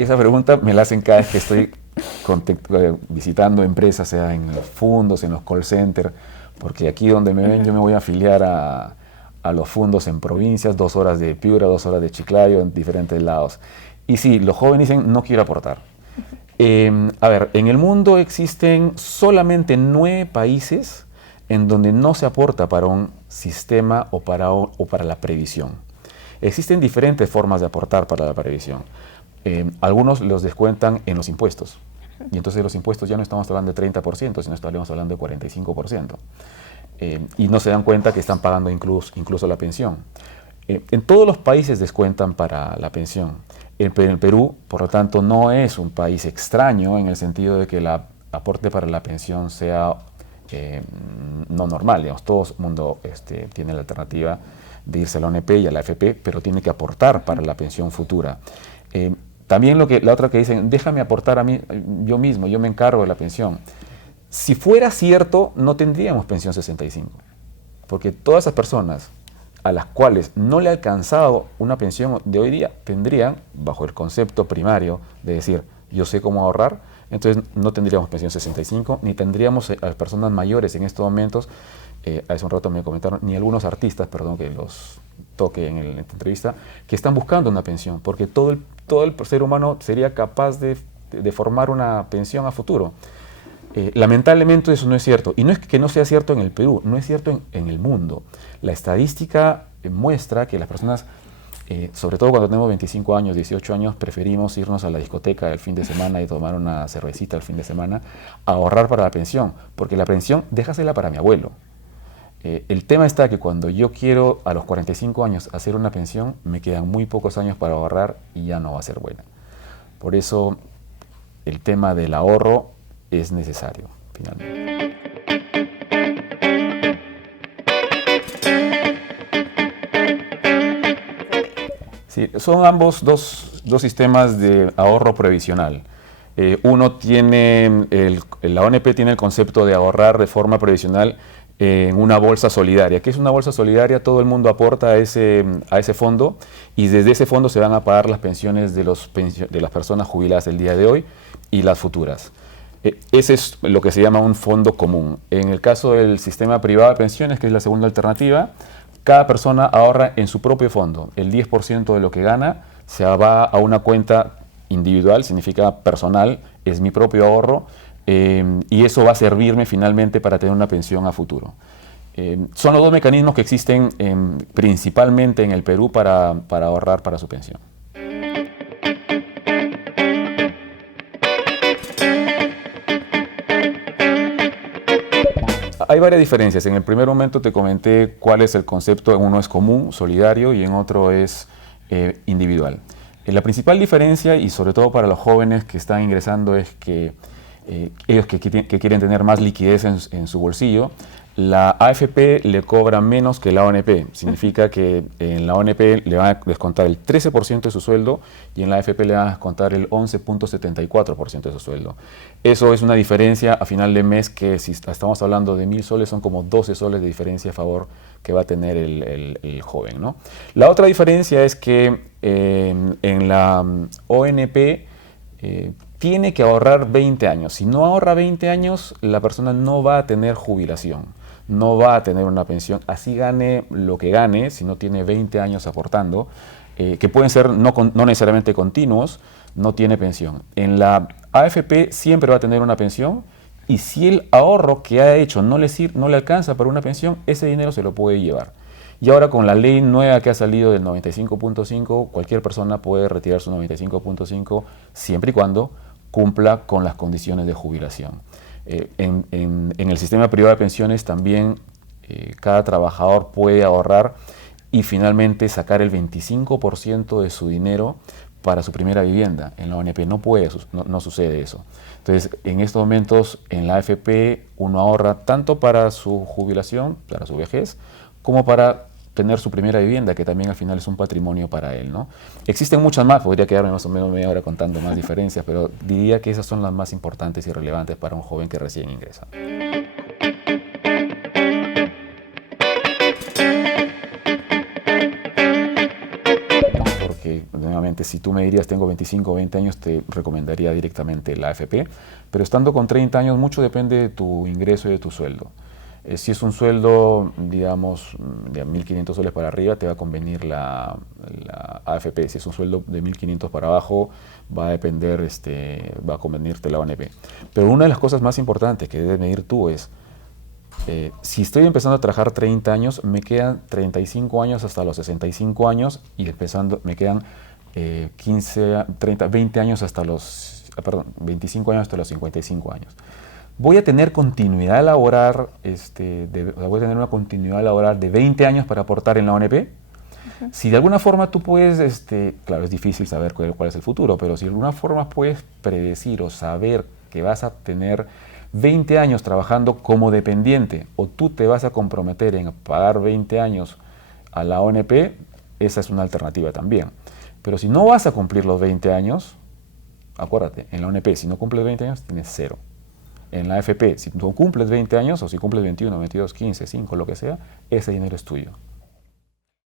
Esa pregunta me la hacen cada vez que estoy visitando empresas, sea en los fondos, en los call centers, porque aquí donde me ven yo me voy a afiliar a los fondos en provincias, 2 horas de Piura, 2 horas de Chiclayo, en diferentes lados. Y sí, los jóvenes dicen, no quiero aportar. A ver, en el mundo existen solamente 9 países en donde no se aporta para un sistema o para la previsión. Existen diferentes formas de aportar para la previsión. Algunos los descuentan en los impuestos. Y entonces los impuestos ya no estamos hablando de 30%, sino estamos hablando de 45%. Y no se dan cuenta que están pagando incluso la pensión. En todos los países descuentan para la pensión. En el Perú, por lo tanto, no es un país extraño en el sentido de que el aporte para la pensión sea no normal. Digamos, todo el mundo tiene la alternativa de irse a la ONP y a la AFP, pero tiene que aportar para la pensión futura. También la otra que dicen, déjame aportar a mí, yo mismo, yo me encargo de la pensión. Si fuera cierto, no tendríamos pensión 65, porque todas esas personas a las cuales no le ha alcanzado una pensión de hoy día, tendrían, bajo el concepto primario de decir, yo sé cómo ahorrar, entonces no tendríamos pensión 65, ni tendríamos a las personas mayores en estos momentos, hace un rato me comentaron, ni algunos artistas, perdón que los toque en esta entrevista, que están buscando una pensión, porque todo el ser humano sería capaz de formar una pensión a futuro. Lamentablemente eso no es cierto, y no es que no sea cierto en el Perú, no es cierto en el mundo. La estadística muestra que las personas, sobre todo cuando tenemos 25 años, 18 años, preferimos irnos a la discoteca el fin de semana y tomar una cervecita el fin de semana, a ahorrar para la pensión, porque la pensión déjasela para mi abuelo. El tema está que cuando yo quiero a los 45 años hacer una pensión, me quedan muy pocos años para ahorrar y ya no va a ser buena. Por eso el tema del ahorro es necesario, finalmente. Sí, son ambos dos sistemas de ahorro previsional. Uno tiene, la ONP tiene el concepto de ahorrar de forma previsional en una bolsa solidaria. ¿Qué es una bolsa solidaria? Todo el mundo aporta a ese fondo y desde ese fondo se van a pagar las pensiones de las personas jubiladas del día de hoy y las futuras. Ese es lo que se llama un fondo común. En el caso del sistema privado de pensiones, que es la segunda alternativa, cada persona ahorra en su propio fondo. El 10% de lo que gana se va a una cuenta individual, significa personal, es mi propio ahorro, y eso va a servirme finalmente para tener una pensión a futuro. Son los dos mecanismos que existen principalmente en el Perú para ahorrar para su pensión. Hay varias diferencias. En el primer momento te comenté cuál es el concepto. En uno es común, solidario, y en otro es individual. La principal diferencia, y sobre todo para los jóvenes que están ingresando, es que ellos que quieren tener más liquidez en su bolsillo, la AFP le cobra menos que la ONP. Significa que en la ONP le van a descontar el 13% de su sueldo y en la AFP le van a descontar el 11.74% de su sueldo. Eso es una diferencia a final de mes que, si estamos hablando de 1.000 soles, son como 12 soles de diferencia a favor que va a tener el joven, ¿no? La otra diferencia es que en la ONP tiene que ahorrar 20 años. Si no ahorra 20 años, la persona no va a tener jubilación, no va a tener una pensión, así gane lo que gane, si no tiene 20 años aportando, que pueden ser no necesariamente continuos, no tiene pensión. En la AFP siempre va a tener una pensión, y si el ahorro que ha hecho no le alcanza para una pensión, ese dinero se lo puede llevar. Y ahora con la ley nueva que ha salido del 95.5, cualquier persona puede retirar su 95.5 siempre y cuando cumpla con las condiciones de jubilación. En el sistema privado de pensiones también cada trabajador puede ahorrar y finalmente sacar el 25% de su dinero para su primera vivienda. En la ONP no sucede eso. Entonces, en estos momentos en la AFP uno ahorra tanto para su jubilación, para su vejez, como para tener su primera vivienda, que también al final es un patrimonio para él, ¿no? Existen muchas más, podría quedarme más o menos media hora contando más diferencias, pero diría que esas son las más importantes y relevantes para un joven que recién ingresa. Porque nuevamente obviamente si tú me dirías tengo 25 o 20 años, te recomendaría directamente la AFP, pero estando con 30 años mucho depende de tu ingreso y de tu sueldo. Si es un sueldo, digamos, de 1.500 soles para arriba, te va a convenir la AFP. Si es un sueldo de 1.500 para abajo, va a depender, va a convenirte la ONP. Pero una de las cosas más importantes que debes medir tú es, si estoy empezando a trabajar 30 años, me quedan 35 años hasta los 65 años y me quedan 15, 30, 20 años hasta los, perdón, 25 años hasta los 55 años. Voy a tener continuidad laboral, voy a tener una continuidad laboral de 20 años para aportar en la ONP. Si de alguna forma tú puedes, claro, es difícil saber cuál es el futuro, pero si de alguna forma puedes predecir o saber que vas a tener 20 años trabajando como dependiente o tú te vas a comprometer en pagar 20 años a la ONP, esa es una alternativa también. Pero si no vas a cumplir los 20 años, acuérdate, en la ONP si no cumples 20 años tienes cero. En la AFP, si no cumples 20 años o si cumples 21, 22, 15, 5, lo que sea, ese dinero es tuyo.